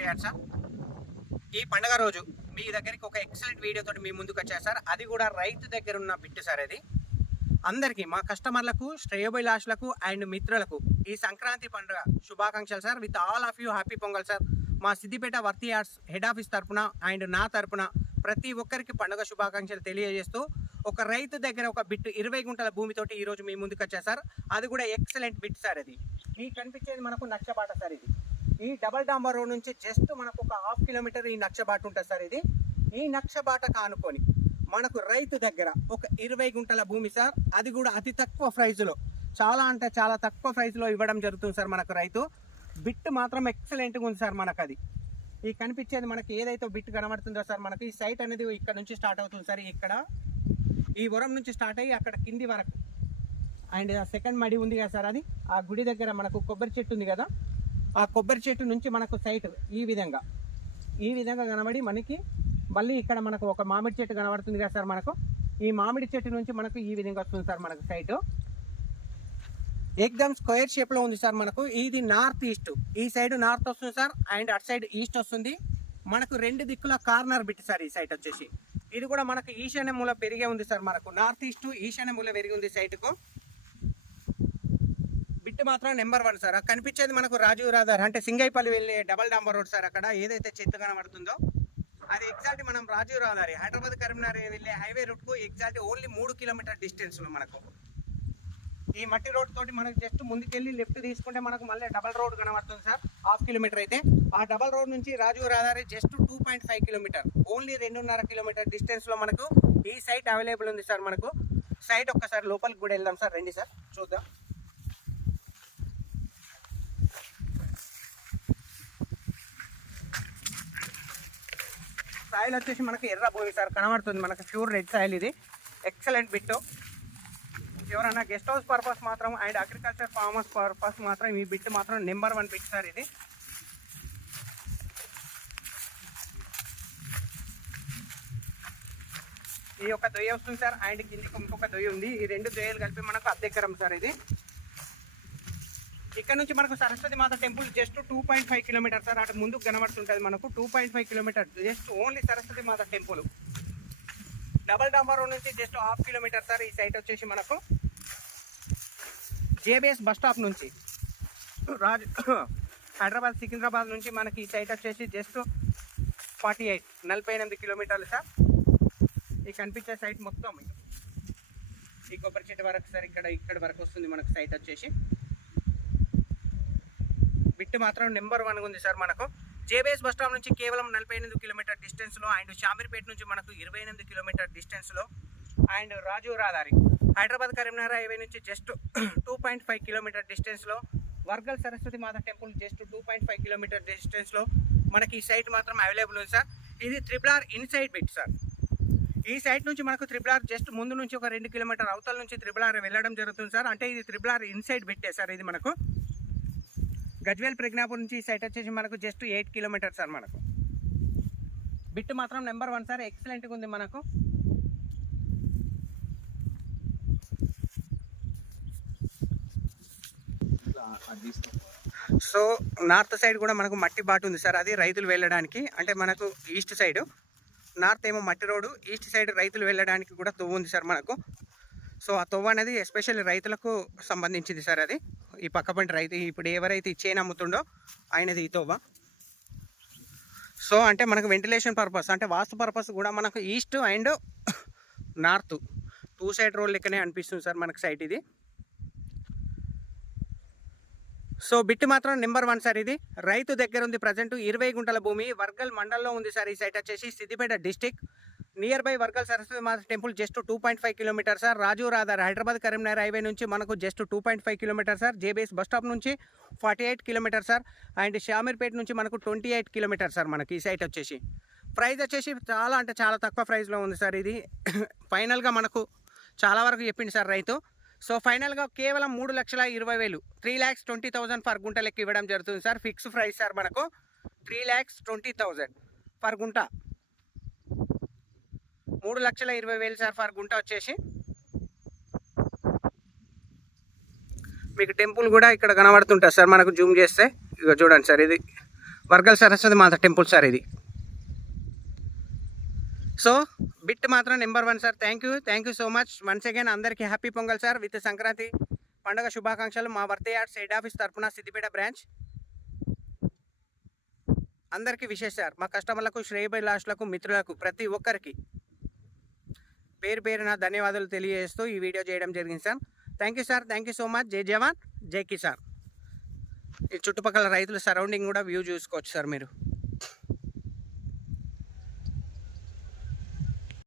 Worth add sir. ఈ పండగ రోజు మీ దగ్గరికి ఒక ఎక్సలెంట్ వీడియోతో మీ ముందుకు వచ్చారు సార్. అది కూడా రైతు దగ్గర ఉన్న బిట్టు సార్. అది అందరికీ మా కస్టమర్లకు, శ్రేయోభిలాషులకు అండ్ మిత్రులకు ఈ సంక్రాంతి పండుగ శుభాకాంక్షలు sir. With all of you happy Pongal sir. మా Siddipet worth ads head office తరపున అండ్ నా తరపున ప్రతి ఒక్కరికి పండుగ శుభాకాంక్షలు తెలియజేస్తూ ఒక రైతు దగ్గర ఒక బిట్ 20 గుంటల భూమితోటి ఈరోజు మీ ముందుకు వచ్చా సార్. అది కూడా ఎక్సలెంట్ బిట్ సార్. అది ఈ కనిపించేది మనకు నక్షబాట సార్. ఇది ఈ డబల్ డాంబర్ రోడ్ నుంచి జస్ట్ మనకు ఒక 1/2 కిలోమీటర్ ఈ నక్షబాట ఉంటుంది సార్. ఇది ఈ నక్షబాట కానుకొని మనకు రైతు దగ్గర ఒక 20 గుంటల భూమి సార్. అది కూడా అతి తక్కువ ప్రైజ్లో, చాలా అంటే చాలా తక్కువ ప్రైజ్లో ఇవ్వడం జరుగుతుంది సార్. మనకు రైతు బిట్ మాత్రం ఎక్సలెంట్గా ఉంది సార్. మనకు అది ఈ కనిపించేది మనకి ఏదైతే బిట్ కనబడుతుందో సార్, మనకి ఈ సైట్ అనేది ఇక్కడ నుంచి స్టార్ట్ అవుతుంది సార్. ఇక్కడ ఈ వరం నుంచి స్టార్ట్ అయ్యి అక్కడ కింది వరకు అండ్ సెకండ్ మడి ఉంది కదా సార్. అది ఆ గుడి దగ్గర మనకు కొబ్బరి చెట్టు ఉంది కదా, ఆ కొబ్బరి చెట్టు నుంచి మనకు సైట్ ఈ విధంగా కనబడి మనకి మళ్ళీ ఇక్కడ మనకు ఒక మామిడి చెట్టు కనబడుతుంది కదా సార్. మనకు ఈ మామిడి చెట్టు నుంచి మనకు ఈ విధంగా వస్తుంది సార్. మనకు సైట్ ఎక్దమ్ స్క్వేర్ షేప్లో ఉంది సార్. మనకు ఇది నార్త్ ఈస్ట్, ఈ సైడ్ నార్త్ వస్తుంది సార్ అండ్ అటు సైడ్ ఈస్ట్ వస్తుంది. మనకు 2 దిక్కుల కార్నర్ బిట్ సార్. ఈ సైట్ వచ్చేసి ఇది కూడా మనకు ఈశాన్య మూల పెరిగే ఉంది సార్. మనకు నార్త్ ఈస్ట్ ఈశాన్య మూల పెరిగి ఉంది సైట్కు. బిట్ మాత్రం నెంబర్ 1 సార్. కనిపించేది మనకు రాజీవ్ రహదారి అంటే సింగైపల్లి వెళ్ళే డబల్ డాంబర్ రోడ్ సార్. అక్కడ ఏదైతే చెట్టు కనబడుతుందో అది ఎగ్జాక్ట్ మనం రాజీవ్ రహదారి హైదరాబాద్ కరీంనగర్ వెళ్ళే హైవే రూట్కు ఎగ్జాక్ట్ ఓన్లీ 3 కిలోమీటర్ డిస్టెన్స్లో మనకు ఈ మట్టి రోడ్ తోటి మనకు జస్ట్ ముందుకెళ్ళి లెఫ్ట్ తీసుకుంటే మనకు మళ్ళీ డబల్ రోడ్ కనబడుతుంది సార్. 1/2 కిలోమీటర్ అయితే ఆ డబల్ రోడ్ నుంచి రాజీవ్ రహదారి జస్ట్ 2.5 కిలోమీటర్, ఓన్లీ 2.5 కిలోమీటర్ డిస్టెన్స్లో మనకు ఈ సైట్ అవైలబుల్ ఉంది సార్. మనకు సైట్ ఒక్కసారి లోపలికి కూడా వెళ్దాం సార్. రండి సార్ చూద్దాం. సాయిల్ వచ్చేసి మనకి ఎర్ర భూమి సార్ కనబడుతుంది. మనకు ప్యూర్ రెడ్ సాయిల్. ఇది ఎక్సలెంట్ బిట్. ఎవరైనా గెస్ట్ హౌస్ పర్పస్ మాత్రం అండ్ అగ్రికల్చర్ ఫార్మర్స్ పర్పస్ మాత్రం ఈ బిట్ మాత్రం నెంబర్ 1 బిట్ సార్. ఇది ఈ యొక్క దొయ్య వస్తుంది సార్ అండ్ కిందికి ఇంకొక దొయ్య ఉంది. ఈ 2 దొయ్యలు కలిపి మనకు అద్దెకరం సార్. ఇది ఇక్కడ నుంచి మనకు Saraswati Mata temple just 2.5 kilometer sir. అటు ముందుకు కనబడుతుంటుంది మనకు 2.5 kilometre just only Saraswati Mata temple. Double డాంబర్ road నుంచి జస్ట్ 1/2 కిలోమీటర్ సార్. ఈ సైట్ వచ్చేసి మనకు జేబీఎస్ బస్ స్టాప్ నుంచి హైదరాబాద్ సికింద్రాబాద్ నుంచి మనకి ఈ సైట్ వచ్చేసి జస్ట్ 48 కిలోమీటర్లు సార్. ఈ కనిపించే సైట్ మొత్తం ఈ కొబ్బరి చెట్టు వరకు సార్. ఇక్కడ వరకు వస్తుంది మనకు సైట్ వచ్చేసి. బిట్ మాత్రం నెంబర్ 1 ఉంది సార్. మనకు జేబీఎస్ బస్ స్టాప్ నుంచి కేవలం 48 కిలోమీటర్ డిస్టెన్స్లో అండ్ షామీర్పేట నుంచి మనకు 28 కిలోమీటర్ డిస్టెన్స్లో అండ్ రాజీవ్ రహదారి హైదరాబాద్ కరీంనగర్ హైవే నుంచి జస్ట్ 2.5 కిలోమీటర్ డిస్టెన్స్లో Wargal Saraswati Mata temple just 2.5 kilometre డిస్టెన్స్లో మనకి ఈ సైట్ మాత్రం అవైలబుల్ ఉంది సార్. ఇది RRR ఇన్సైడ్ బిట్ సార్. ఈ సైట్ నుంచి మనకు RRR జస్ట్ ముందు నుంచి ఒక 2 కిలోమీటర్ అవతల నుంచి RRR వెళ్ళడం జరుగుతుంది సార్. అంటే ఇది RRR ఇన్సైడ్ బిట్టే సార్. ఇది మనకు గజ్వేల్ ప్రజ్ఞాపూర్ నుంచి ఈ సైట్ వచ్చేసి మనకు జస్ట్ 8 కిలోమీటర్ సార్. మనకు బిట్ మాత్రం నెంబర్ 1 సార్. ఎక్సలెంట్గా ఉంది మనకు. సో నార్త్ సైడ్ కూడా మనకు మట్టి బాట ఉంది సార్. అది రైతులు వెళ్ళడానికి అంటే మనకు ఈస్ట్ సైడ్, నార్త్ ఏమో మట్టి రోడ్డు, ఈస్ట్ సైడ్ రైతులు వెళ్ళడానికి కూడా తొవ్వ ఉంది సార్ మనకు. సో ఆ తొవ్వ అనేది ఎస్పెషల్లీ రైతులకు సంబంధించింది సార్. అది ఈ పక్కపంటి రైతు ఇప్పుడు ఎవరైతే చేను అమ్ముతుండో ఆయనది ఈ తొవ్వ. సో అంటే మనకు వెంటిలేషన్ పర్పస్ అంటే వాస్తు పర్పస్ కూడా మనకు east and north 2 side road లెక్కనే అనిపిస్తుంది సార్ మనకు సైట్ ఇది. సో బిట్ మాత్రం నెంబర్ 1 సార్. ఇది రైతు దగ్గర ఉంది. ప్రజెంట్ 20 గుంటల భూమి వర్గల్ మండల్లో ఉంది సార్. ఈ సైట్ వచ్చేసి Siddipet district, near by Vargal Saraswati Mata temple just 2.5 kilometer sir. Rajiv Rahadari Hyderabad Karimnagar highway నుంచి మనకు just 2.5 kilometer sir. JBS bus stop నుంచి 48 కిలోమీటర్ సార్ అండ్ షామీర్పేట నుంచి మనకు 28 కిలోమీటర్ సార్. మనకి ఈ సైట్ వచ్చేసి ప్రైస్ వచ్చేసి చాలా అంటే చాలా తక్కువ ప్రైస్లో ఉంది సార్. ఇది ఫైనల్గా మనకు చాలా వరకు చెప్పింది సార్ రైతు. సో ఫైనల్గా కేవలం 3,20,000 3,20,000 పర్ గుంట లెక్క ఇవ్వడం జరుగుతుంది సార్. Fix price sir. మనకు 3,20,000 పర్ గుంట, 3,20,000 సార్ పర్ గుంట వచ్చేసి. మీకు టెంపుల్ కూడా ఇక్కడ కనబడుతుంటుంది సార్. మనకు జూమ్ చేస్తే ఇక చూడండి సార్. ఇది వర్గల్ సరస్వతి మాత టెంపుల్ సార్ ఇది. సో బిట్ మాత్రం number 1 sir. Thank you so much once again. అందరికీ happy Pongal sir with Sankranti పండుగ శుభాకాంక్షలు. మా వర్తే యార్డ్స్ హెడ్ ఆఫీస్ తరఫున సిద్దిపేట బ్రాంచ్ అందరికీ విశేష సార్. మా కస్టమర్లకు, శ్రేయభిలాషులకు, మిత్రులకు ప్రతి ఒక్కరికి పేరు పేరున ధన్యవాదాలు తెలియజేస్తూ ఈ వీడియో చేయడం జరిగింది sir. Thank you so much. జై జవాన్ జై కిసాన్. ఈ చుట్టుపక్కల రైతుల సరౌండింగ్ కూడా వ్యూ చూసుకోవచ్చు సార్ మీరు.